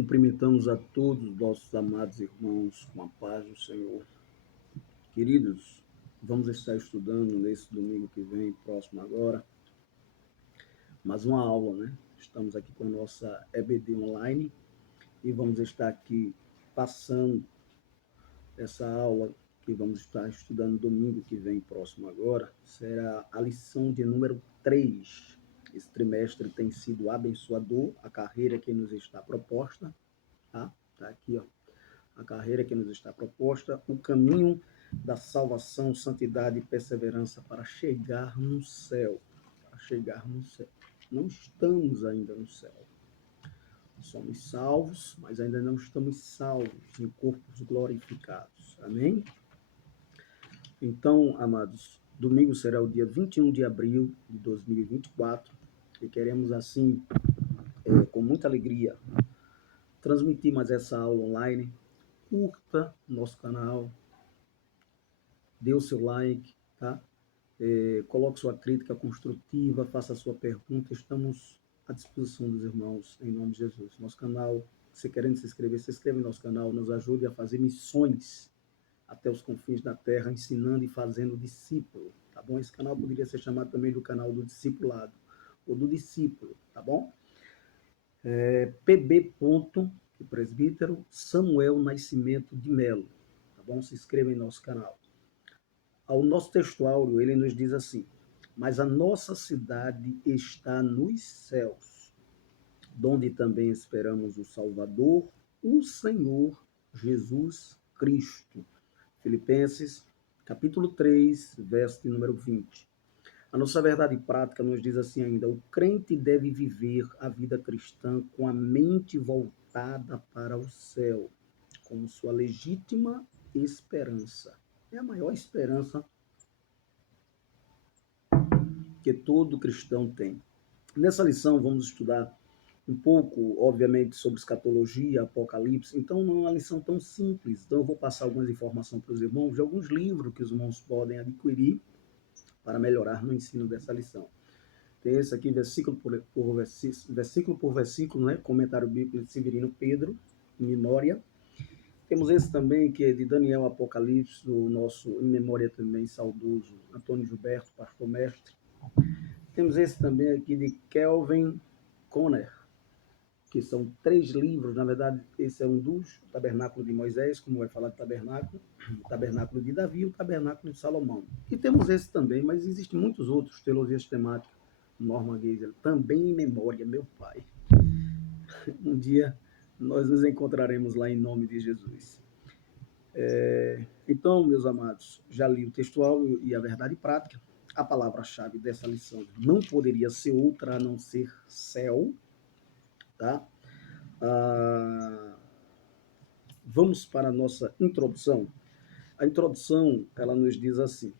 Cumprimentamos a todos os nossos amados irmãos com a paz do Senhor. Queridos, vamos estar estudando nesse domingo que vem, próximo agora, mais uma aula, né? Estamos aqui com a nossa EBD online e vamos estar aqui passando essa aula que vamos estar estudando domingo que vem, próximo agora. Será a lição de número 3. Esse trimestre tem sido abençoador, a carreira que nos está proposta, tá? Tá aqui, ó. A carreira que nos está proposta, o caminho da salvação, santidade e perseverança para chegar no céu. Para chegar no céu. Não estamos ainda no céu. Somos salvos, mas ainda não estamos salvos em corpos glorificados. Amém? Então, amados, domingo será o dia 21 de abril de 2024 e queremos, assim, com muita alegria, transmitir mais essa aula online. Curta nosso canal, dê o seu like, tá? Coloque sua crítica construtiva, faça a sua pergunta. Estamos à disposição dos irmãos, em nome de Jesus. Nosso canal, se querendo se inscreva em nosso canal, nos ajude a fazer missões até os confins da terra, ensinando e fazendo discípulo, tá bom? Esse canal poderia ser chamado também do canal do discipulado, ou do discípulo, tá bom? PB. Presbítero Samuel Nascimento de Melo, tá bom? Se inscreva em nosso canal. Ao nosso textuário, ele nos diz assim: mas a nossa cidade está nos céus, donde também esperamos o Salvador, o Senhor Jesus Cristo. Filipenses, capítulo 3, verso de número 20. A nossa verdade prática nos diz assim ainda: o crente deve viver a vida cristã com a mente voltada para o céu, como sua legítima esperança. É a maior esperança que todo cristão tem. Nessa lição vamos estudar um pouco, obviamente, sobre escatologia, apocalipse. Então não é uma lição tão simples. Então eu vou passar algumas informações para os irmãos de alguns livros que os irmãos podem adquirir para melhorar no ensino dessa lição. Tem esse aqui, versículo por versículo, né? Comentário bíblico de Severino Pedro, em memória. Temos esse também, que é de Daniel Apocalipse, do nosso, em memória também, saudoso, Antônio Gilberto, pastor mestre. Temos esse também aqui de Kelvin Conner, que são 3 livros, na verdade, esse é um dos, o Tabernáculo de Moisés, como vai falar de tabernáculo, o Tabernáculo de Davi e o Tabernáculo de Salomão. E temos esse também, mas existem muitos outros, teologias temáticas, Norman Geisel, também em memória, meu pai. Um dia nós nos encontraremos lá em nome de Jesus. Então, meus amados, já li o textual e a verdade prática. A palavra-chave dessa lição não poderia ser outra a não ser céu, tá? Vamos para a nossa introdução. A introdução, ela nos diz assim: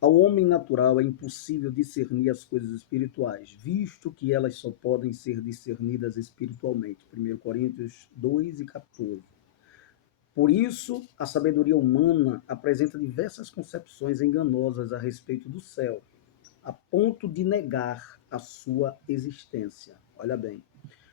ao homem natural é impossível discernir as coisas espirituais, visto que elas só podem ser discernidas espiritualmente. 1 Coríntios 2 e 14. Por isso, a sabedoria humana apresenta diversas concepções enganosas a respeito do céu, a ponto de negar a sua existência. Olha bem.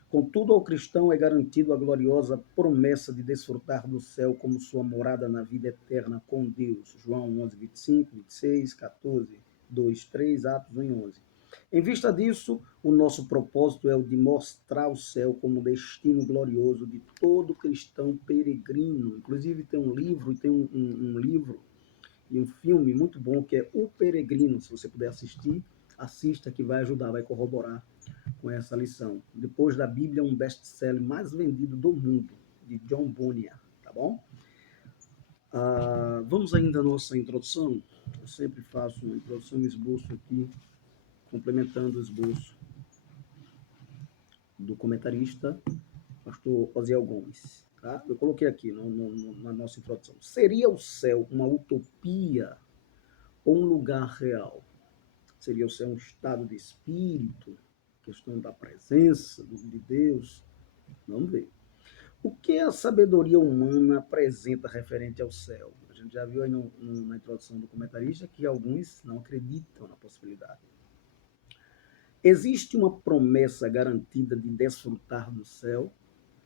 Contudo, ao cristão é garantido a gloriosa promessa de desfrutar do céu como sua morada na vida eterna com Deus. João 11, 25, 26, 14, 2, 3, Atos 1 e 11. Em vista disso, o nosso propósito é o de mostrar o céu como destino glorioso de todo cristão peregrino. Inclusive tem um livro, um livro e um filme muito bom que é O Peregrino. Se você puder assistir, assista, que vai ajudar, vai corroborar com essa lição. Depois da Bíblia, um best-seller mais vendido do mundo, de John Bunyan, tá bom? Vamos ainda à nossa introdução. Eu sempre faço uma introdução e esboço aqui, complementando o esboço do comentarista, pastor Osiel Gomes. Tá? Eu coloquei aqui na nossa introdução. Seria o céu uma utopia ou um lugar real? Seria o céu um estado de espírito, questão da presença de Deus? Vamos ver. O que a sabedoria humana apresenta referente ao céu? A gente já viu aí na introdução do comentarista que alguns não acreditam na possibilidade. Existe uma promessa garantida de desfrutar do céu?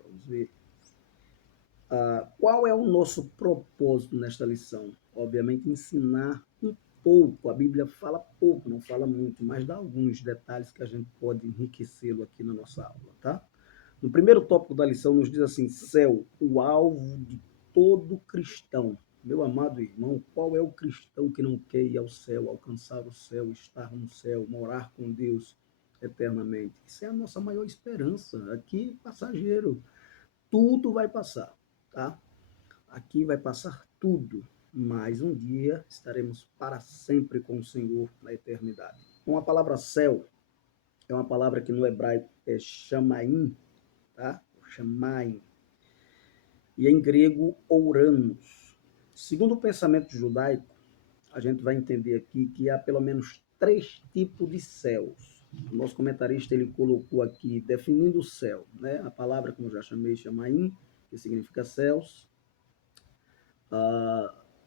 Vamos ver. Qual é o nosso propósito nesta lição? Obviamente, ensinar um pouco. A Bíblia fala pouco, não fala muito, mas dá alguns detalhes que a gente pode enriquecê-lo aqui na nossa aula, tá? No primeiro tópico da lição, nos diz assim: céu, o alvo de todo cristão. Meu amado irmão, qual é o cristão que não quer ir ao céu, alcançar o céu, estar no céu, morar com Deus eternamente? Isso é a nossa maior esperança. Aqui, passageiro, tudo vai passar, tá? Aqui vai passar tudo, mas um dia estaremos para sempre com o Senhor na eternidade. Então, a palavra céu é uma palavra que no hebraico é chamaim, tá? Chamaim. E em grego, ouranos. Segundo o pensamento judaico, a gente vai entender aqui que há pelo menos 3 tipos de céus. O nosso comentarista ele colocou aqui, definindo o céu, né? A palavra, como já chamei, chamaim, que significa céus.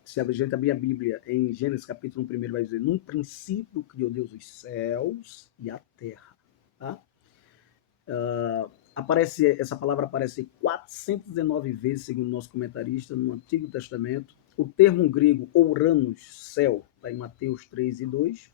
Se a gente abrir a Bíblia em Gênesis capítulo 1, vai dizer: num princípio criou Deus os céus e a terra. Tá? Essa palavra aparece 419 vezes, segundo o nosso comentarista, no Antigo Testamento. O termo grego ouranos, céu, está em Mateus 3:2.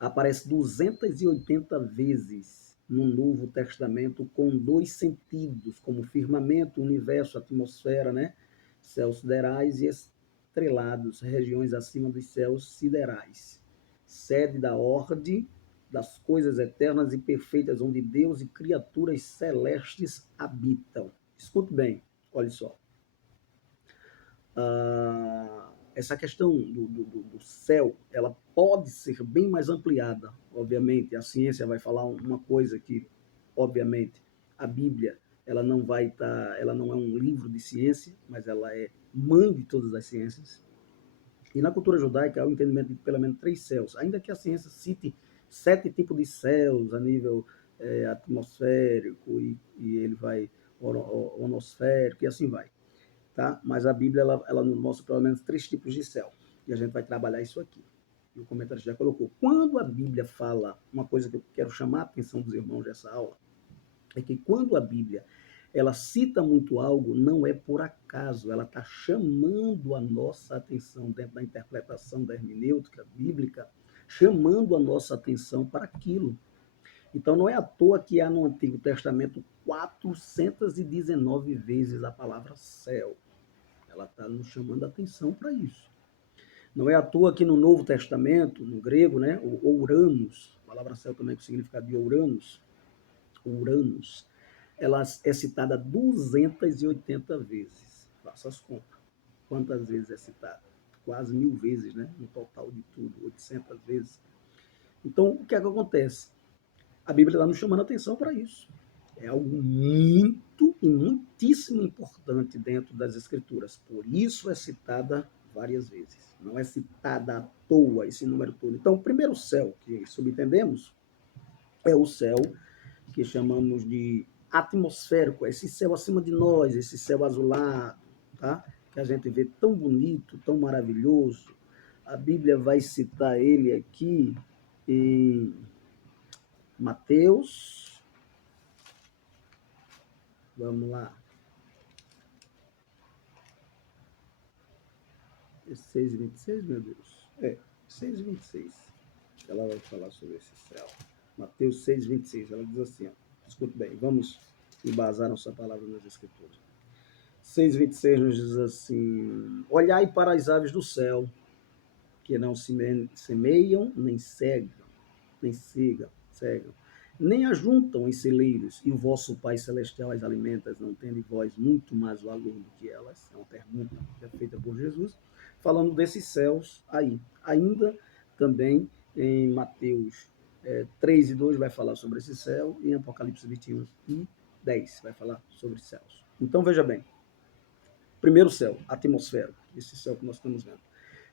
Aparece 280 vezes no Novo Testamento, com 2 sentidos, como firmamento, universo, atmosfera, né? Céus siderais e estrelados, regiões acima dos céus siderais. Sede da ordem das coisas eternas e perfeitas, onde Deus e criaturas celestes habitam. Escute bem, olha só. Essa questão do céu, ela pode ser bem mais ampliada, obviamente. A ciência vai falar uma coisa que, obviamente, a Bíblia, ela não é um livro de ciência, mas ela é mãe de todas as ciências. E na cultura judaica há o entendimento de pelo menos 3 céus, ainda que a ciência cite 7 tipos de céus a nível atmosférico, e ele vai onosférico, e assim vai. Tá? Mas a Bíblia ela nos mostra pelo menos 3 tipos de céu. E a gente vai trabalhar isso aqui. E o comentário já colocou. Quando a Bíblia fala, uma coisa que eu quero chamar a atenção dos irmãos dessa aula, é que quando a Bíblia ela cita muito algo, não é por acaso, ela está chamando a nossa atenção dentro da interpretação da hermenêutica bíblica, chamando a nossa atenção para aquilo. Então não é à toa que há no Antigo Testamento 419 vezes a palavra céu. Ela está nos chamando a atenção para isso. Não é à toa que no Novo Testamento, no grego, né, o ouranos, a palavra céu também com o significado de ouranos, ela é citada 280 vezes. Faça as contas. Quantas vezes é citada? Quase 1000 vezes, né? No total de tudo, 800 vezes. Então, o que é que acontece? A Bíblia está nos chamando a atenção para isso. É algo muito e muitíssimo importante dentro das Escrituras. Por isso é citada várias vezes. Não é citada à toa esse número todo. Então, o primeiro céu que subentendemos é o céu que chamamos de atmosférico, esse céu acima de nós, esse céu azulado, tá? Que a gente vê tão bonito, tão maravilhoso. A Bíblia vai citar ele aqui em Mateus. Vamos lá. 6:26, meu Deus. 6:26. Ela vai falar sobre esse céu. Mateus 6:26. Ela diz assim, ó, escute bem, vamos embasar nossa palavra nas Escrituras. 6:26 nos diz assim: olhai para as aves do céu, que não semeiam, nem cegam, nem ajuntam em celeiros, e o vosso Pai Celestial as alimenta, não tende vós muito mais valor do que elas? É uma pergunta que é feita por Jesus, falando desses céus aí. Ainda também em Mateus 3:2 vai falar sobre esse céu, e em Apocalipse 21:10 vai falar sobre céus. Então veja bem, primeiro céu, atmosfera, esse céu que nós estamos vendo.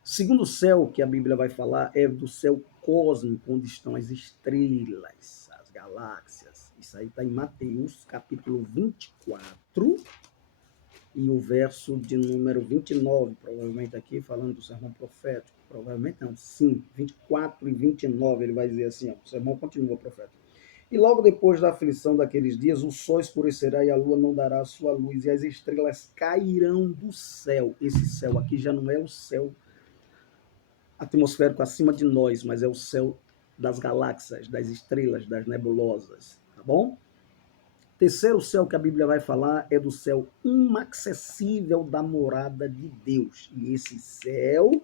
Segundo céu que a Bíblia vai falar é do céu cósmico, onde estão as estrelas, as galáxias. Isso aí está em Mateus, capítulo 24, e o verso de número 29, provavelmente aqui, falando do sermão profético, provavelmente não, sim, 24 e 29, ele vai dizer assim, ó, o sermão continua profético. E logo depois da aflição daqueles dias, o sol escurecerá e a lua não dará a sua luz, e as estrelas cairão do céu. Esse céu aqui já não é o céu atmosférico acima de nós, mas é o céu das galáxias, das estrelas, das nebulosas, tá bom? Terceiro céu que a Bíblia vai falar é do céu inacessível da morada de Deus. E esse céu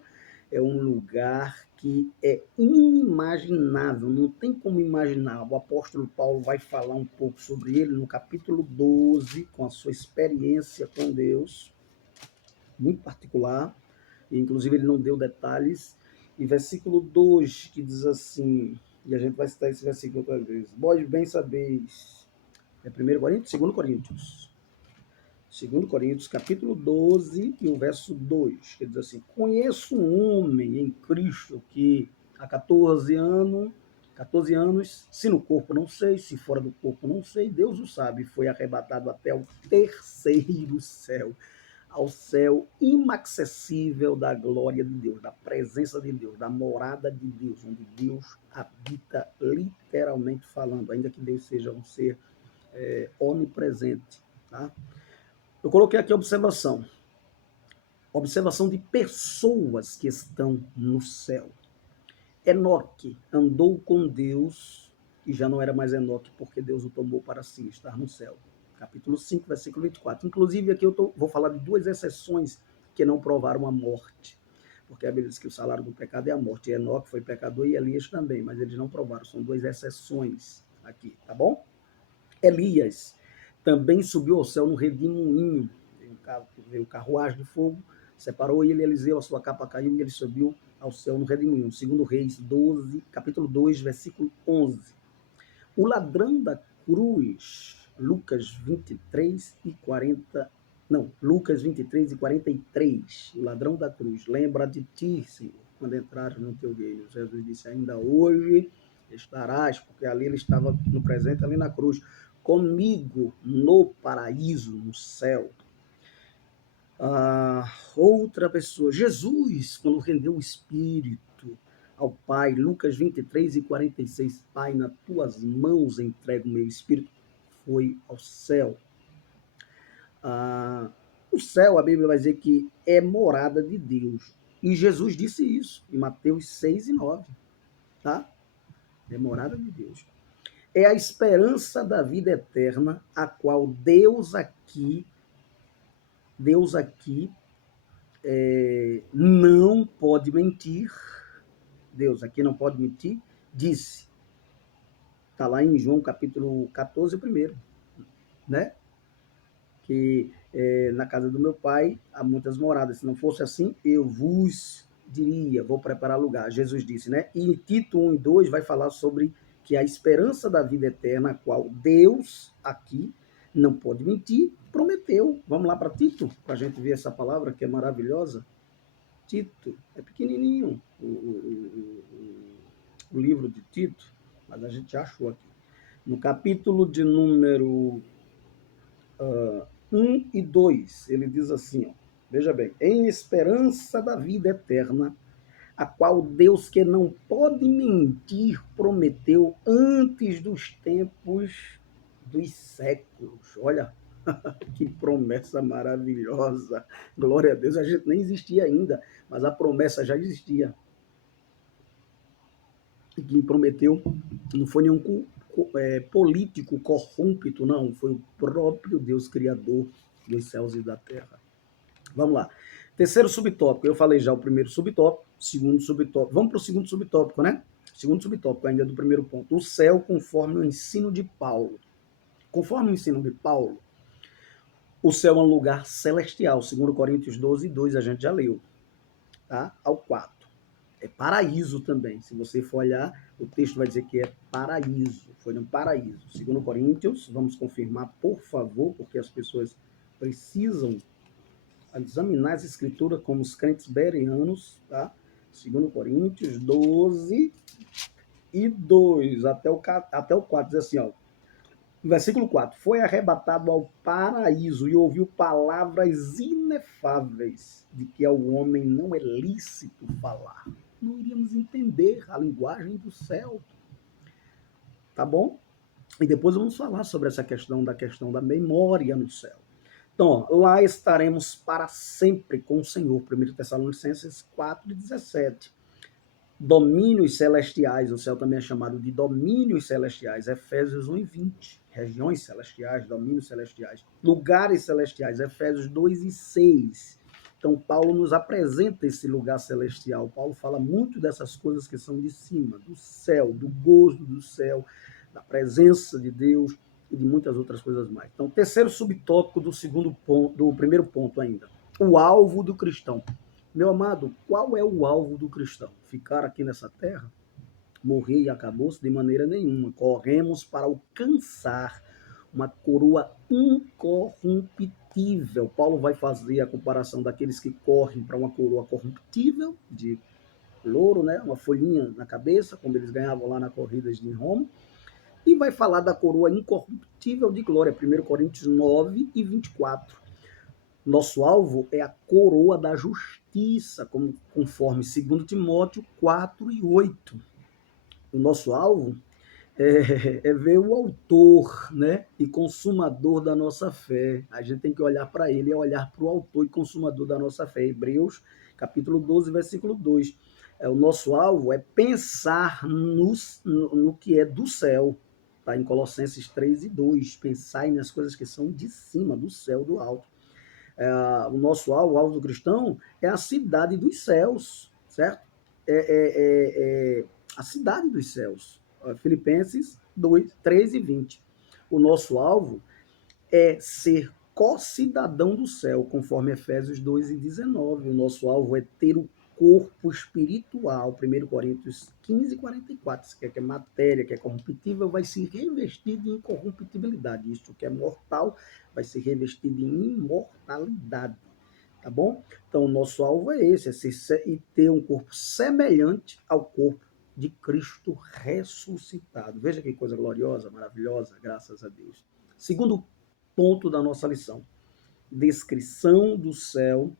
é um lugar que é inimaginável, não tem como imaginar. O apóstolo Paulo vai falar um pouco sobre ele no capítulo 12, com a sua experiência com Deus, muito particular, e inclusive ele não deu detalhes. E versículo 2, que diz assim, e a gente vai citar esse versículo outra vez: Vós bem sabeis, é 1 Coríntios? 2 Coríntios. 2 Coríntios, capítulo 12, e o verso 2, que diz assim: Conheço um homem em Cristo que há 14 anos, se no corpo não sei, se fora do corpo não sei, Deus o sabe, foi arrebatado até o terceiro céu, ao céu inacessível da glória de Deus, da presença de Deus, da morada de Deus, onde Deus habita literalmente falando, ainda que Deus seja um ser onipresente. Tá? Eu coloquei aqui a observação. Observação de pessoas que estão no céu. Enoque andou com Deus e já não era mais Enoque, porque Deus o tomou para si, estar no céu. Capítulo 5, versículo 24. Inclusive, aqui eu vou falar de duas exceções que não provaram a morte. Porque a Bíblia diz que o salário do pecado é a morte. Enoque foi pecador e Elias também, mas eles não provaram. São duas exceções aqui, tá bom? Elias também subiu ao céu no redemoinho. Veio carruagem de fogo, separou ele, Eliseu, a sua capa caiu e ele subiu ao céu no redemoinho. Segundo Reis 12, capítulo 2, versículo 11. O ladrão da cruz, Lucas 23 e 40, não, Lucas 23 e 43, o ladrão da cruz, lembra de ti, Senhor, quando entrares no teu reino. Jesus disse, ainda hoje estarás, porque ali ele estava no presente, ali na cruz, comigo no paraíso, no céu. Outra pessoa, Jesus, quando rendeu o Espírito ao Pai, Lucas 23 e 46, Pai, nas tuas mãos entrego o meu Espírito, foi ao céu. O céu, a Bíblia vai dizer que é morada de Deus. E Jesus disse isso em Mateus 6 e 9. Tá? É morada de Deus. É a esperança da vida eterna, a qual Deus aqui não pode mentir. Deus aqui não pode mentir, disse. Está lá em João capítulo 14, primeiro, né? Que na casa do meu pai há muitas moradas. Se não fosse assim, eu vos diria, vou preparar lugar. Jesus disse, né? E em Tito 1 e 2 vai falar sobre que a esperança da vida eterna, a qual Deus aqui não pode mentir, prometeu. Vamos lá para Tito, para a gente ver essa palavra que é maravilhosa. Tito, é pequenininho o livro de Tito, mas a gente achou aqui. No capítulo de número 1 e 2, ele diz assim, ó, veja bem, em esperança da vida eterna, a qual Deus que não pode mentir prometeu antes dos tempos dos séculos. Olha, que promessa maravilhosa. Glória a Deus, a gente nem existia ainda, mas a promessa já existia. E quem prometeu não foi nenhum político corrupto, não, foi o próprio Deus Criador dos céus e da terra. Vamos lá. Terceiro subtópico, eu falei já o primeiro subtópico, segundo subtópico. Vamos para o segundo subtópico, né? Segundo subtópico, ainda do primeiro ponto. O céu conforme o ensino de Paulo. Conforme o ensino de Paulo, o céu é um lugar celestial. Segundo Coríntios 12, 2, a gente já leu. Tá? Ao 4. É paraíso também. Se você for olhar, o texto vai dizer que é paraíso. Foi no paraíso. Segundo Coríntios, vamos confirmar, por favor, porque as pessoas precisam examinar as escrituras como os crentes bereanos, tá? Segundo Coríntios 12 e 2, até o 4, diz assim, ó. Versículo 4. Foi arrebatado ao paraíso e ouviu palavras inefáveis de que ao homem não é lícito falar. Não iríamos entender a linguagem do céu, tá bom? E depois vamos falar sobre essa questão da memória no céu. Então, ó, lá estaremos para sempre com o Senhor. 1 Tessalonicenses 4:17. Domínios celestiais, o céu também é chamado de domínios celestiais, Efésios 1:20. Regiões celestiais, domínios celestiais, lugares celestiais, Efésios 2:6. Então, Paulo nos apresenta esse lugar celestial. Paulo fala muito dessas coisas que são de cima, do céu, do gozo do céu, da presença de Deus e de muitas outras coisas mais. Então, terceiro subtópico do segundo ponto, do primeiro ponto ainda, o alvo do cristão. Meu amado, qual é o alvo do cristão? Ficar aqui nessa terra? Morrer e acabou-se? De maneira nenhuma. Corremos para alcançar uma coroa incorruptível. Paulo vai fazer a comparação daqueles que correm para uma coroa corruptível, de louro, né? Uma folhinha na cabeça, como eles ganhavam lá nas corridas de Roma, e vai falar da coroa incorruptível de glória, 1 Coríntios 9:24. Nosso alvo é a coroa da justiça, conforme 2 Timóteo 4:8. O nosso alvo é ver o autor, né, e consumador da nossa fé. A gente tem que olhar para ele, é olhar para o autor e consumador da nossa fé. Hebreus, capítulo 12, versículo 2. O nosso alvo é pensar no que é do céu. Tá em Colossenses 3:2. Pensai nas coisas que são de cima, do céu, do alto. O nosso alvo, o alvo do cristão, é a cidade dos céus, certo? A cidade dos céus. Filipenses 3:20. O nosso alvo é ser co-cidadão do céu, conforme Efésios 2:19. O nosso alvo é ter o corpo espiritual, 1 Coríntios 15:44. Se quer que é matéria, que é corruptível, vai se revestir de incorruptibilidade. Isso que é mortal vai se revestir de imortalidade. Tá bom? Então, o nosso alvo é esse, e ter um corpo semelhante ao corpo de Cristo ressuscitado. Veja que coisa gloriosa, maravilhosa, graças a Deus. Segundo ponto da nossa lição, descrição do céu,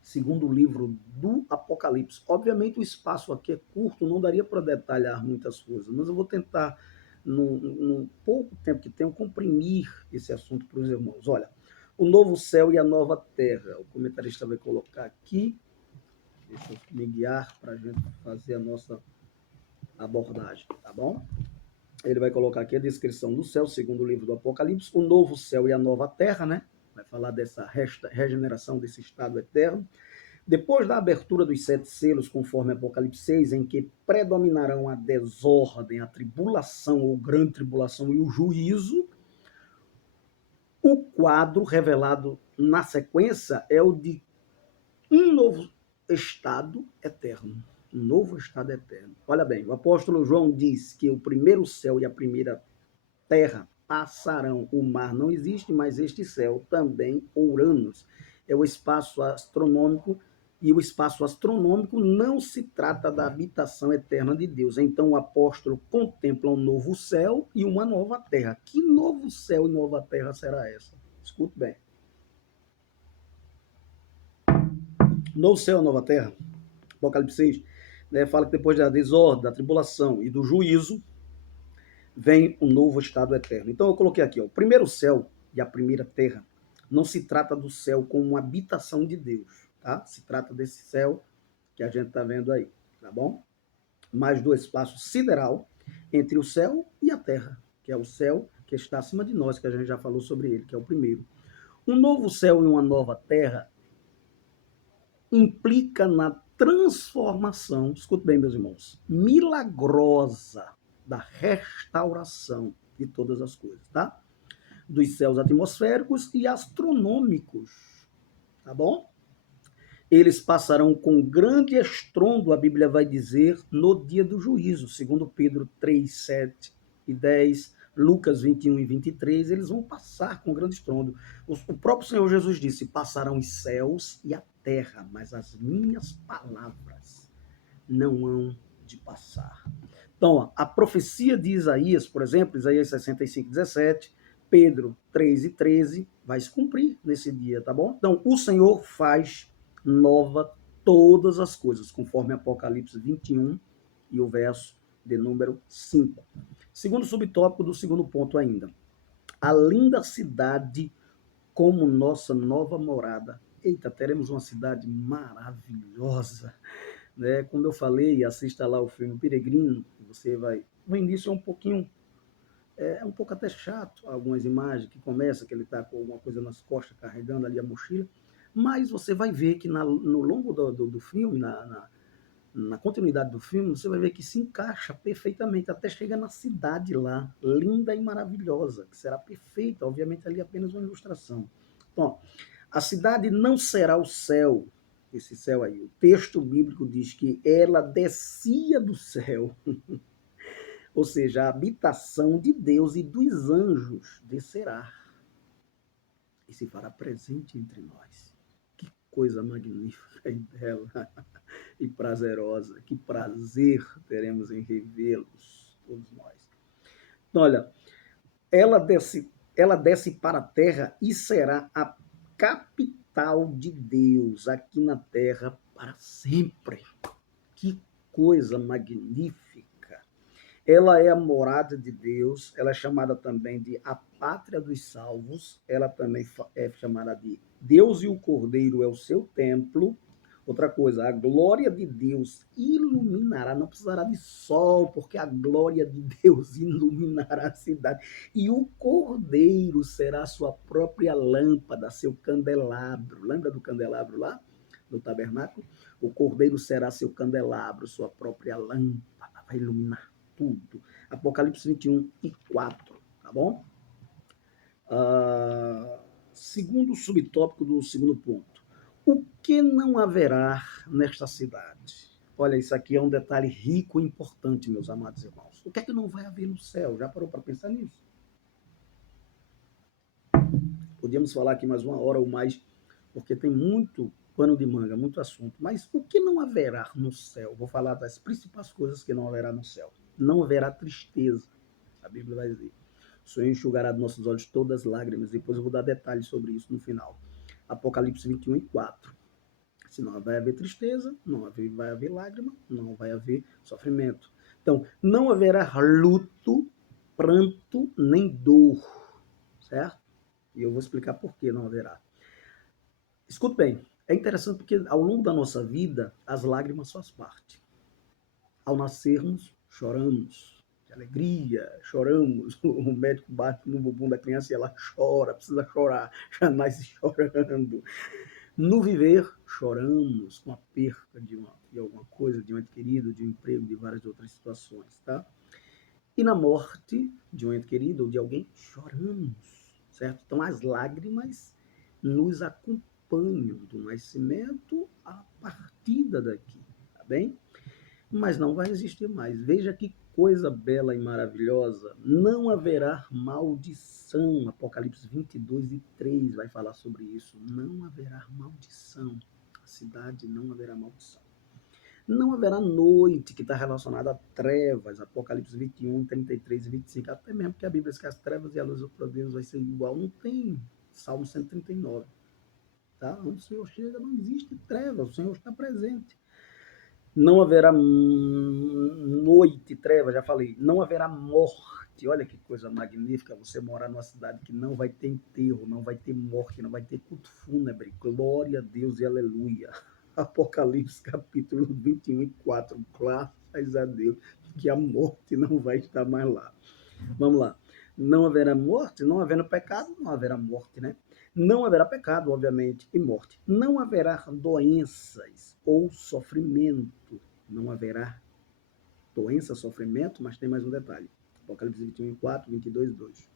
segundo o livro do Apocalipse. Obviamente o espaço aqui é curto, não daria para detalhar muitas coisas, mas eu vou tentar, no pouco tempo que tenho, comprimir esse assunto para os irmãos. Olha, o novo céu e a nova terra, o comentarista vai colocar aqui, deixa eu me guiar para a gente fazer a nossa abordagem, tá bom? Ele vai colocar aqui a descrição do céu, segundo o livro do Apocalipse, o novo céu e a nova terra, né? Vai falar dessa regeneração desse estado eterno. Depois da abertura dos 7 selos, conforme Apocalipse 6, em que predominarão a desordem, a tribulação ou grande tribulação e o juízo, o quadro revelado na sequência é o de um novo estado eterno. Um novo estado eterno. Olha bem, o apóstolo João diz que o primeiro céu e a primeira terra passarão. O mar não existe, mas este céu também, Uranus, é o espaço astronômico, e o espaço astronômico não se trata da habitação eterna de Deus. Então o apóstolo contempla um novo céu e uma nova terra. Que novo céu e nova terra será essa? Escute bem. Novo céu e nova terra, Apocalipse 6, né, fala que depois da desordem, da tribulação e do juízo, vem um novo estado eterno. Então eu coloquei aqui, ó, o primeiro céu e a primeira terra não se trata do céu como uma habitação de Deus, tá? Se trata desse céu que a gente está vendo aí, tá bom? Mas do espaço sideral entre o céu e a terra, que é o céu que está acima de nós, que a gente já falou sobre ele, que é o primeiro. Um novo céu e uma nova terra implica na transformação, escute bem, meus irmãos, milagrosa da restauração de todas as coisas, tá? Dos céus atmosféricos e astronômicos, tá bom? Eles passarão com grande estrondo, a Bíblia vai dizer, no dia do juízo, segundo Pedro 3, 7 e 10, Lucas 21 e 23, eles vão passar com grande estrondo. O próprio Senhor Jesus disse, passarão os céus e a terra, mas as minhas palavras não hão de passar. Então, ó, a profecia de Isaías, por exemplo, Isaías 65:17, Pedro 3:13, vai se cumprir nesse dia, tá bom? Então, o Senhor faz nova todas as coisas, conforme Apocalipse 21 e o verso de número 5. Segundo subtópico do segundo ponto ainda. A linda cidade como nossa nova morada. Eita, teremos uma cidade maravilhosa, né? Como eu falei, assista lá o filme Peregrino, você vai... No início é um pouco até chato, algumas imagens que começa que ele está com alguma coisa nas costas, carregando ali a mochila, mas você vai ver que no longo do filme, na continuidade do filme, você vai ver que se encaixa perfeitamente, até chegar na cidade lá, linda e maravilhosa, que será perfeita, obviamente ali apenas uma ilustração. Então, a cidade não será o céu, esse céu aí. O texto bíblico diz que ela descia do céu, ou seja, a habitação de Deus e dos anjos descerá e se fará presente entre nós. Que coisa magnífica e bela e prazerosa. Que prazer teremos em revê-los, todos nós. Então, olha, ela desce para a terra e será a capital de Deus aqui na terra para sempre. Que coisa magnífica! Ela é a morada de Deus, ela é chamada também de a pátria dos salvos, ela também é chamada de Deus e o Cordeiro é o seu templo. Outra coisa, a glória de Deus iluminará, não precisará de sol, porque a glória de Deus iluminará a cidade. E o Cordeiro será sua própria lâmpada, seu candelabro. Lembra do candelabro lá, no tabernáculo? O Cordeiro será seu candelabro, sua própria lâmpada, vai iluminar tudo. Apocalipse 21:4, tá bom? Segundo subtópico do segundo ponto. O que não haverá nesta cidade? Olha, isso aqui é um detalhe rico e importante, meus amados irmãos. O que é que não vai haver no céu? Já parou para pensar nisso? Podíamos falar aqui mais uma hora ou mais, porque tem muito pano de manga, muito assunto. Mas o que não haverá no céu? Vou falar das principais coisas que não haverá no céu. Não haverá tristeza. A Bíblia vai dizer. O Senhor enxugará dos nossos olhos todas as lágrimas. Depois eu vou dar detalhes sobre isso no final. Apocalipse 21:4. Se não vai haver tristeza, não vai haver lágrima, não vai haver sofrimento. Então, não haverá luto, pranto, nem dor. Certo? E eu vou explicar por que não haverá. Escute bem, é interessante porque ao longo da nossa vida, as lágrimas fazem parte. Ao nascermos, choramos de alegria, choramos. O médico bate no bumbum da criança e ela chora, precisa chorar, já nasce chorando. No viver, choramos com a perca de alguma coisa, de um ente querido, de um emprego, de várias outras situações, tá? E na morte de um ente querido ou de alguém, choramos, certo? Então as lágrimas nos acompanham do nascimento à partida daqui, tá bem? Mas não vai existir mais. Veja que coisa bela e maravilhosa. Não haverá maldição. Apocalipse 22:3 vai falar sobre isso. Não haverá maldição. A cidade não haverá maldição. Não haverá noite, que está relacionada a trevas. Apocalipse 21:33 e 25. Até mesmo que a Bíblia diz que as trevas e a luz do Deus vai ser igual. Não tem. Salmo 139. Tá? Onde o Senhor chega, não existe trevas. O Senhor está presente. Não haverá noite, treva, já falei. Não haverá morte. Olha que coisa magnífica você morar numa cidade que não vai ter enterro, não vai ter morte, não vai ter culto fúnebre. Glória a Deus e aleluia. Apocalipse capítulo 21:4. Graças a Deus que a morte não vai estar mais lá. Vamos lá. Não haverá morte, não havendo pecado, não haverá morte, né? Não haverá pecado, obviamente, e morte. Não haverá doenças ou sofrimento. Não haverá doença, sofrimento, mas tem mais um detalhe. Apocalipse 21:4, 22:2.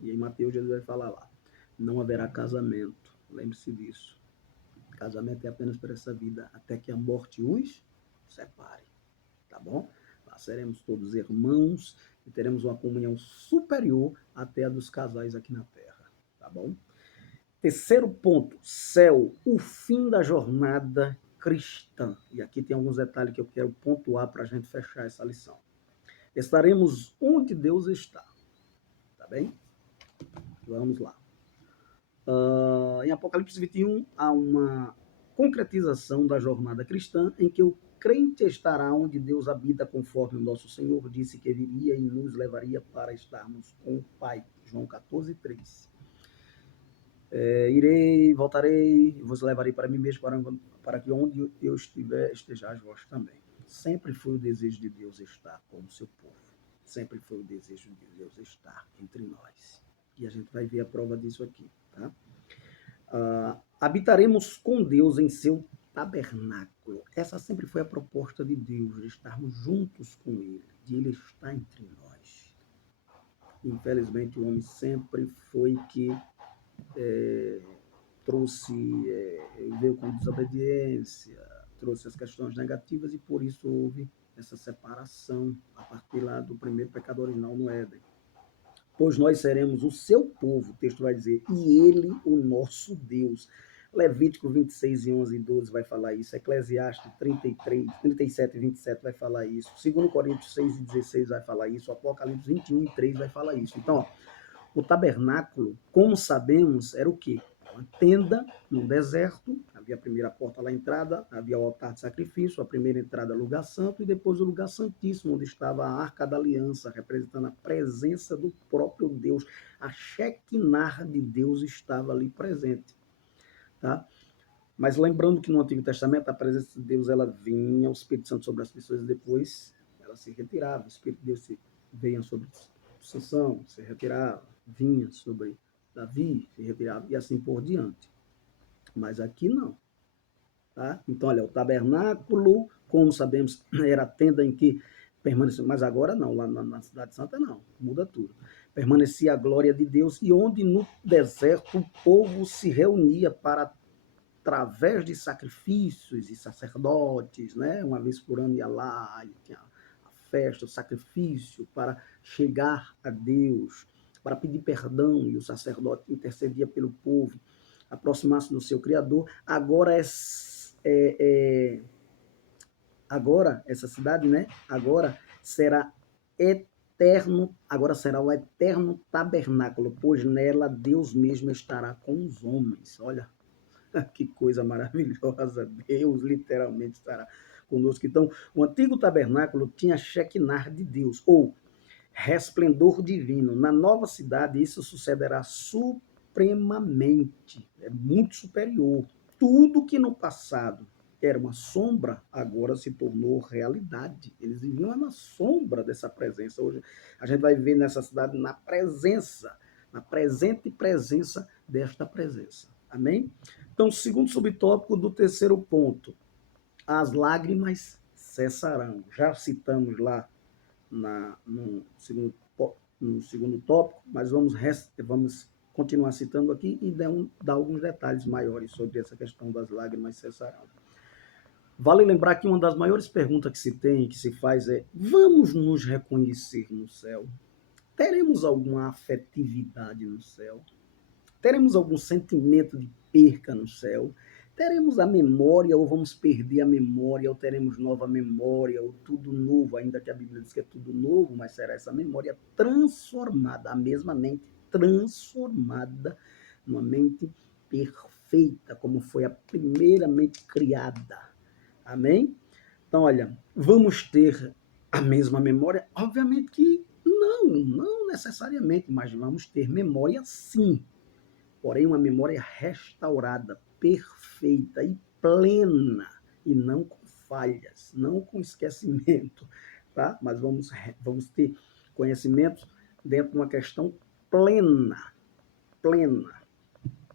E em Mateus Jesus vai falar lá. Não haverá casamento. Lembre-se disso. Casamento é apenas para essa vida, até que a morte os separe. Tá bom? Lá seremos todos irmãos e teremos uma comunhão superior até a dos casais aqui na Terra. Tá bom? Terceiro ponto, céu, o fim da jornada cristã. E aqui tem alguns detalhes que eu quero pontuar para a gente fechar essa lição. Estaremos onde Deus está. Tá bem? Vamos lá. Em Apocalipse 21, há uma concretização da jornada cristã em que o crente estará onde Deus habita, conforme o nosso Senhor disse que viria e nos levaria para estarmos com o Pai. João 14, 3. Irei, voltarei, vos levarei para mim mesmo, para que onde eu estiver, estejais vós também. Sempre foi o desejo de Deus estar com o seu povo. Sempre foi o desejo de Deus estar entre nós. E a gente vai ver a prova disso aqui, tá? Habitaremos com Deus em seu tabernáculo. Essa sempre foi a proposta de Deus, de estarmos juntos com Ele, de Ele estar entre nós. Infelizmente, o homem sempre foi que veio com desobediência, trouxe as questões negativas e por isso houve essa separação a partir lá do primeiro pecado original no Éden. Pois nós seremos o seu povo, o texto vai dizer, e ele o nosso Deus. Levítico 26, 11 e 12 vai falar isso, Eclesiastes 33, 37 e 27 vai falar isso, 2 Coríntios 6 e 16 vai falar isso, Apocalipse 21 e 3 vai falar isso. Então, ó, o tabernáculo, como sabemos, era o quê? Uma tenda no deserto, havia a primeira porta lá à entrada, havia o altar de sacrifício, a primeira entrada lugar santo e depois o lugar santíssimo, onde estava a arca da aliança, representando a presença do próprio Deus. A Shekinah de Deus estava ali presente, tá? Mas lembrando que no Antigo Testamento a presença de Deus ela vinha, o Espírito Santo sobre as pessoas e depois ela se retirava, o Espírito de Deus vinha sobre Sansão, se retirava, vinha sobre Davi, se retirava e assim por diante. Mas aqui não. Tá? Então, olha, o tabernáculo, como sabemos, era a tenda em que permaneceu, mas agora não, lá na Cidade Santa não, muda tudo. Permanecia a glória de Deus e onde no deserto o povo se reunia para, através de sacrifícios e sacerdotes, né? Uma vez por ano ia lá, e tinha a festa, o sacrifício para chegar a Deus, para pedir perdão, e o sacerdote intercedia pelo povo, aproximar-se do seu Criador. Agora essa cidade, né? Agora será eterno, agora será o eterno tabernáculo, pois nela Deus mesmo estará com os homens. Olha, que coisa maravilhosa, Deus literalmente estará conosco. Então, o antigo tabernáculo tinha Shekinah de Deus, ou resplendor divino. Na nova cidade, isso sucederá supremamente, é muito superior. Tudo que no passado era uma sombra, agora se tornou realidade. Eles viviam na sombra dessa presença. Hoje a gente vai viver nessa cidade na presença, na presente presença desta presença. Amém? Então, segundo subtópico do terceiro ponto, as lágrimas cessarão. Já citamos lá no segundo tópico, mas vamos continuar citando aqui e dar alguns detalhes maiores sobre essa questão das lágrimas cessarão. Vale lembrar que uma das maiores perguntas que se tem, que se faz é: vamos nos reconhecer no céu? Teremos alguma afetividade no céu? Teremos algum sentimento de perca no céu? Teremos a memória ou vamos perder a memória, ou teremos nova memória, ou tudo novo, ainda que a Bíblia diz que é tudo novo, mas será essa memória transformada, a mesma mente transformada numa mente perfeita, como foi a primeira mente criada. Amém? Então, olha, vamos ter a mesma memória? Obviamente que não necessariamente, mas vamos ter memória sim. Porém, uma memória restaurada, perfeita e plena, e não com falhas, não com esquecimento, tá? Mas vamos ter conhecimento dentro de uma questão plena, plena.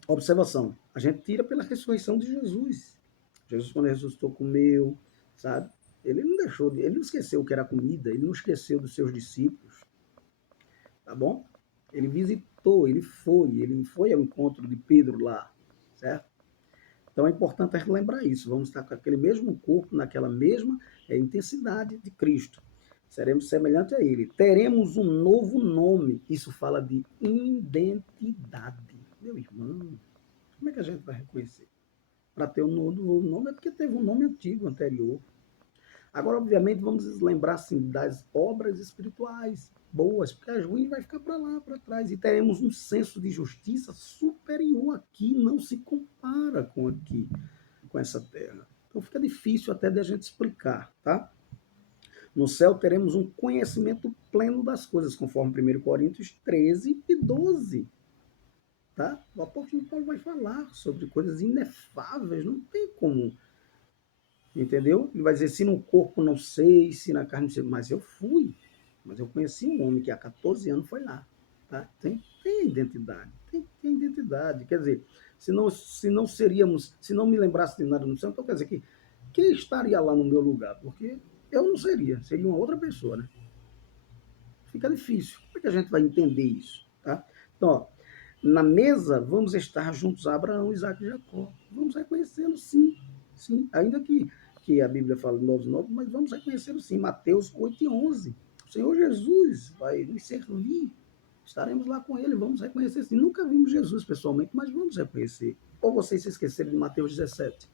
Observação, a gente tira pela ressurreição de Jesus. Jesus, quando ressuscitou, comeu, sabe? Ele ele não esqueceu o que era comida, ele não esqueceu dos seus discípulos, tá bom? Ele visitou, ele foi ao encontro de Pedro lá, certo? Então é importante lembrar isso. Vamos estar com aquele mesmo corpo, naquela mesma intensidade de Cristo. Seremos semelhantes a Ele. Teremos um novo nome. Isso fala de identidade. Meu irmão, como é que a gente vai reconhecer? Para ter um novo nome é porque teve um nome antigo, anterior. Agora, obviamente, vamos lembrar assim, das obras espirituais boas, porque as ruins vai ficar para lá, para trás, e teremos um senso de justiça superior aqui, não se compara com aqui, com essa terra. Então fica difícil até de a gente explicar, tá? No céu teremos um conhecimento pleno das coisas, conforme 1 Coríntios 13 e 12. Tá? O apóstolo Paulo vai falar sobre coisas inefáveis, não tem como, entendeu? Ele vai dizer, se no corpo não sei, se na carne não sei, mas eu fui. Mas eu conheci um homem que há 14 anos foi lá. Tá? Tem identidade, tem identidade. Quer dizer, se não seríamos, se não me lembrasse de nada no céu, então quer dizer que quem estaria lá no meu lugar? Porque eu não seria uma outra pessoa, né? Fica difícil. Como é que a gente vai entender isso? Tá? Então, ó, na mesa, vamos estar juntos a Abraão, Isaac e Jacó. Vamos reconhecê-lo, sim. Sim. Ainda que a Bíblia fala novos, mas vamos reconhecê-lo, sim. Mateus 8:11. O Senhor Jesus vai nos servir. Estaremos lá com ele, vamos reconhecer, sim. Nunca vimos Jesus pessoalmente, mas vamos reconhecer. Ou vocês se esqueceram de Mateus 17.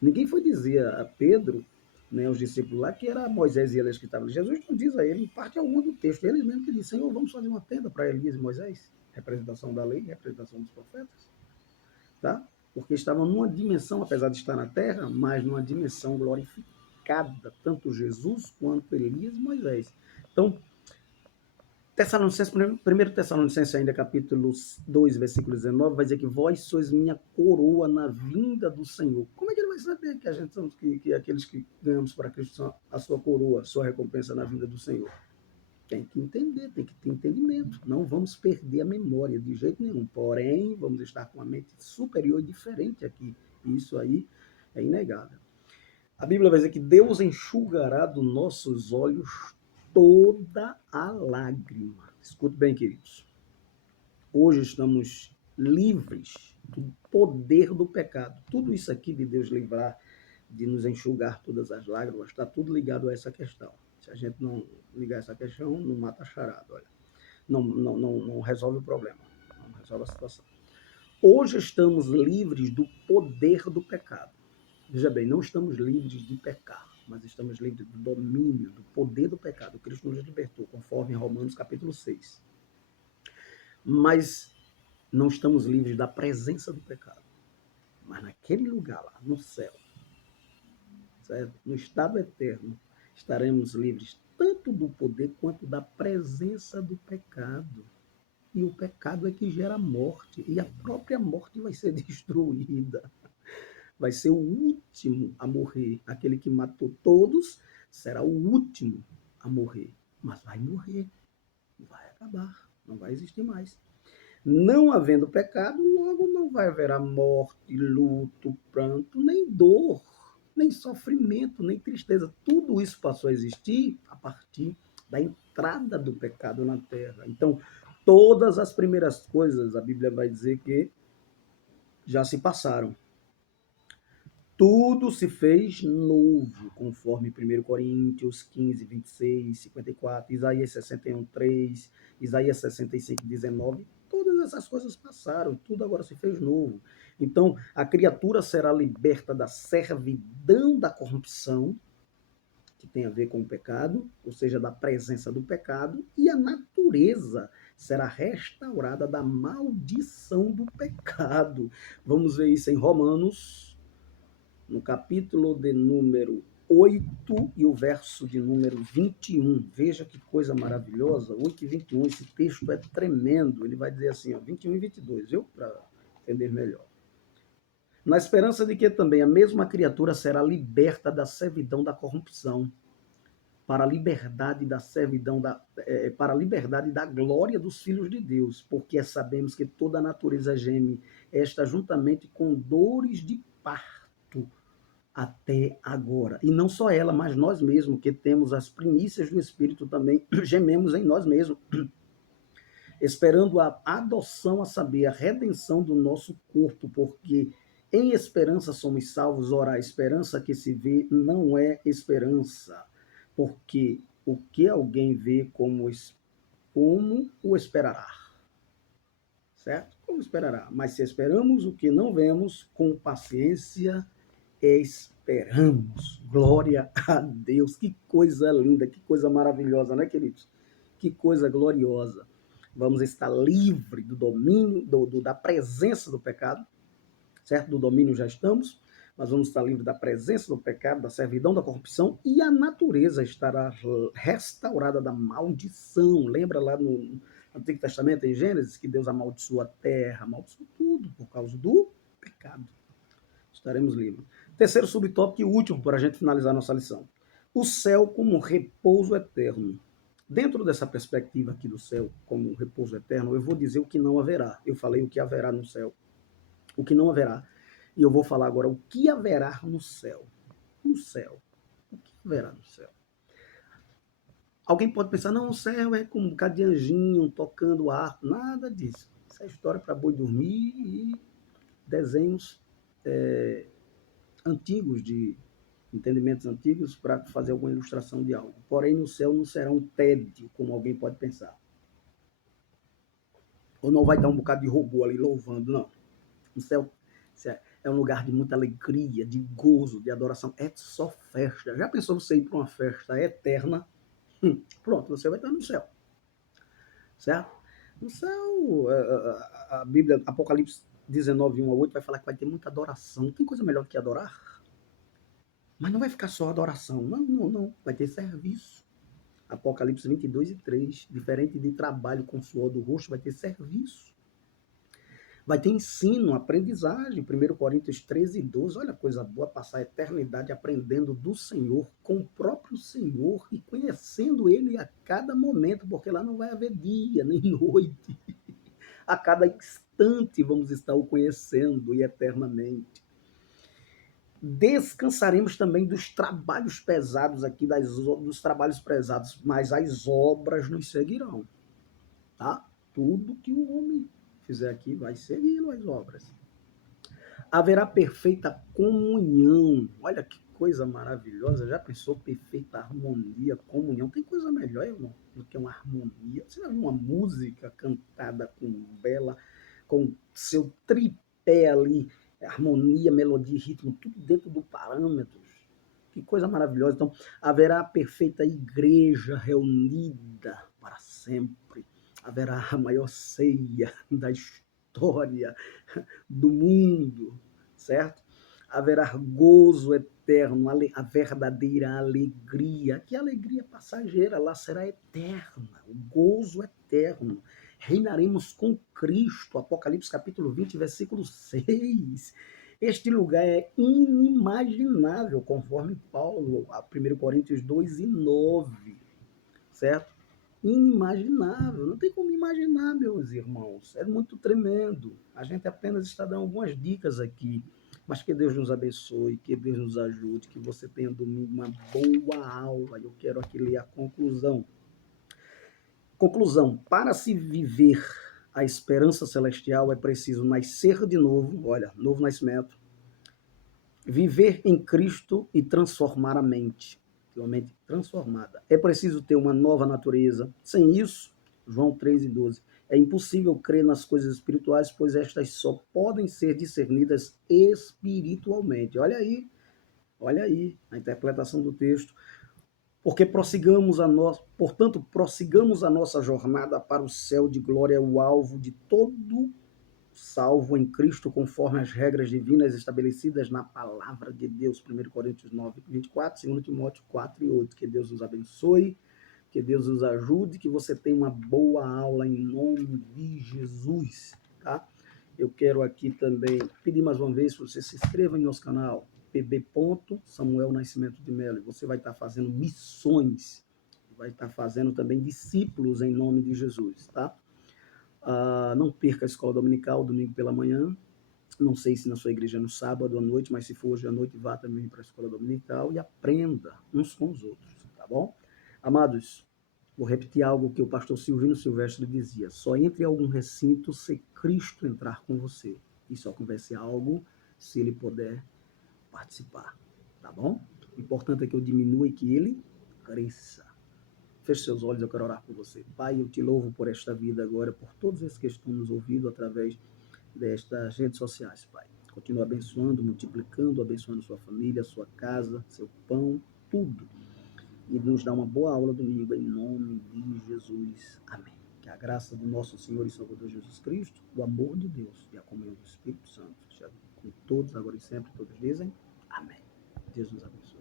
Ninguém foi dizer a Pedro, né, aos discípulos lá, que era Moisés e Elias que estavam. Jesus não diz a ele, em parte alguma do texto, ele mesmo que diz, Senhor, vamos fazer uma tenda para Elias e Moisés, representação da lei, representação dos profetas, tá? Porque estavam numa dimensão, apesar de estar na terra, mas numa dimensão glorificada, tanto Jesus quanto Elias e Moisés. Então, Tessalonicenses, 1 Tessalonicenses ainda, capítulo 2, versículo 19, vai dizer que vós sois minha coroa na vinda do Senhor. Como é que ele vai saber que a gente somos, que aqueles que ganhamos para Cristo são a sua coroa, a sua recompensa na vinda do Senhor? Tem que entender, tem que ter entendimento. Não vamos perder a memória de jeito nenhum. Porém, vamos estar com a mente superior e diferente aqui. Isso aí é inegável. A Bíblia vai dizer que Deus enxugará dos nossos olhos toda a lágrima. Escute bem, queridos. Hoje estamos livres do poder do pecado. Tudo isso aqui de Deus livrar, de nos enxugar todas as lágrimas, está tudo ligado a essa questão. Se a gente não ligar essa questão, não mata a charada, olha. Não resolve o problema, não resolve a situação. Hoje estamos livres do poder do pecado. Veja bem, não estamos livres de pecar, mas estamos livres do domínio, do poder do pecado. Cristo nos libertou, conforme Romanos capítulo 6. Mas não estamos livres da presença do pecado. Mas naquele lugar lá, no céu, certo? No estado eterno, estaremos livres tanto do poder quanto da presença do pecado. E o pecado é que gera morte, e a própria morte vai ser destruída. Vai ser o último a morrer. Aquele que matou todos será o último a morrer. Mas vai morrer, vai acabar, não vai existir mais. Não havendo pecado, logo não vai haver morte, luto, pranto, nem dor, nem sofrimento, nem tristeza. Tudo isso passou a existir a partir da entrada do pecado na terra. Então, todas as primeiras coisas, a Bíblia vai dizer que já se passaram. Tudo se fez novo, conforme 1 Coríntios 15, 26, 54, Isaías 61, 3, Isaías 65, 19. Todas essas coisas passaram, tudo agora se fez novo. Então, a criatura será liberta da servidão da corrupção, que tem a ver com o pecado, ou seja, da presença do pecado, e a natureza será restaurada da maldição do pecado. Vamos ver isso em Romanos, no capítulo de número 8 e o verso de número 21. Veja que coisa maravilhosa, 8 e 21, esse texto é tremendo. Ele vai dizer assim, ó, 21 e 22, viu? Para entender melhor. Na esperança de que também a mesma criatura será liberta da servidão da corrupção, para a liberdade da servidão, para a liberdade da glória dos filhos de Deus, porque sabemos que toda a natureza geme, esta juntamente com dores de parto, até agora. E não só ela, mas nós mesmos, que temos as primícias do Espírito também, gememos em nós mesmos, esperando a adoção, a saber, a redenção do nosso corpo, porque em esperança somos salvos. Ora, a esperança que se vê não é esperança, porque o que alguém vê como o esperará? Certo? Como esperará? Mas se esperamos o que não vemos, com paciência esperamos. Glória a Deus. Que coisa linda, que coisa maravilhosa, né, queridos? Que coisa gloriosa. Vamos estar livre do domínio, da presença do pecado, certo? Do domínio já estamos, mas vamos estar livres da presença do pecado, da servidão, da corrupção, e a natureza estará restaurada da maldição. Lembra lá no Antigo Testamento, em Gênesis, que Deus amaldiçoa a terra, amaldiçoa tudo por causa do pecado. Estaremos livres. Terceiro subtópico e último, para a gente finalizar nossa lição. O céu como repouso eterno. Dentro dessa perspectiva aqui do céu como repouso eterno, eu vou dizer o que não haverá. Eu falei o que haverá no céu, o que não haverá. E eu vou falar agora o que haverá no céu. No céu. O que haverá no céu? Alguém pode pensar, não, o céu é com um bocado de anjinho tocando harpa. Nada disso. Isso é história para boi dormir e desenhos antigos, de entendimentos antigos, para fazer alguma ilustração de algo. Porém, no céu não será um tédio, como alguém pode pensar. Ou não vai estar um bocado de robô ali louvando, não. No céu é um lugar de muita alegria, de gozo, de adoração. É só festa. Já pensou você ir para uma festa eterna? Pronto, você vai estar no céu. Certo? No céu, a Bíblia, Apocalipse 19, 1 a 8, vai falar que vai ter muita adoração. Não tem coisa melhor do que adorar? Mas não vai ficar só adoração. Não, não, não. Vai ter serviço. Apocalipse 22 e 3. Diferente de trabalho com suor do rosto, vai ter serviço. Vai ter ensino, aprendizagem. 1 Coríntios 13 e 12. Olha, coisa boa, passar a eternidade aprendendo do Senhor, com o próprio Senhor e conhecendo Ele a cada momento, porque lá não vai haver dia nem noite. A cada instante vamos estar o conhecendo e eternamente. Descansaremos também dos trabalhos pesados aqui, dos trabalhos pesados, mas as obras nos seguirão. Tá? Tudo que o homem fizer aqui vai seguir as obras. Haverá perfeita comunhão. Olha que coisa maravilhosa. Já pensou perfeita harmonia, comunhão? Tem coisa melhor, irmão, do que uma harmonia? Você já viu uma música cantada com seu tripé ali, harmonia, melodia e ritmo, tudo dentro do parâmetro? Que coisa maravilhosa. Então, haverá perfeita igreja reunida para sempre. Haverá a maior ceia da história do mundo, certo? Haverá gozo eterno, a verdadeira alegria. Que alegria passageira, lá será eterna, o gozo eterno. Reinaremos com Cristo, Apocalipse capítulo 20, versículo 6. Este lugar é inimaginável, conforme Paulo, a 1 Coríntios 2 e 9, certo? Inimaginável, não tem como imaginar, meus irmãos, é muito tremendo. A gente apenas está dando algumas dicas aqui, mas que Deus nos abençoe, que Deus nos ajude, que você tenha domingo uma boa aula. Eu quero aqui ler a conclusão. Conclusão, para se viver a esperança celestial é preciso nascer de novo, olha, novo nascimento, viver em Cristo e transformar a mente transformada. É preciso ter uma nova natureza. Sem isso, João 3 e 12, é impossível crer nas coisas espirituais, pois estas só podem ser discernidas espiritualmente. Olha aí a interpretação do texto. Portanto, prossigamos a nossa jornada para o céu de glória, o alvo de todo salvo em Cristo, conforme as regras divinas estabelecidas na palavra de Deus. 1 Coríntios 9, 24, 2 Timóteo 4 e 8. Que Deus nos abençoe, que Deus nos ajude, que você tenha uma boa aula em nome de Jesus, tá? Eu quero aqui também pedir mais uma vez que você se inscreva em nosso canal, pb. Samuel Nascimento de Melo. Você vai estar fazendo missões, vai estar fazendo também discípulos em nome de Jesus, tá? Não perca a escola dominical, domingo pela manhã. Não sei se na sua igreja é no sábado à noite, mas se for hoje à noite, vá também para a escola dominical e aprenda uns com os outros, tá bom? Amados, vou repetir algo que o pastor Silvino Silvestre dizia: só entre em algum recinto se Cristo entrar com você. E só converse algo se ele puder participar, tá bom? O importante é que eu diminua e que ele cresça. Feche seus olhos, eu quero orar por você. Pai, eu te louvo por esta vida agora, por todos esses que estão nos ouvindo através destas redes sociais, Pai. Continua abençoando, multiplicando, abençoando sua família, sua casa, seu pão, tudo. E nos dá uma boa aula domingo, em nome de Jesus. Amém. Que a graça do nosso Senhor e Salvador Jesus Cristo, o amor de Deus e a comunhão do Espírito Santo, seja com todos, agora e sempre, todos dizem amém. Deus nos abençoe.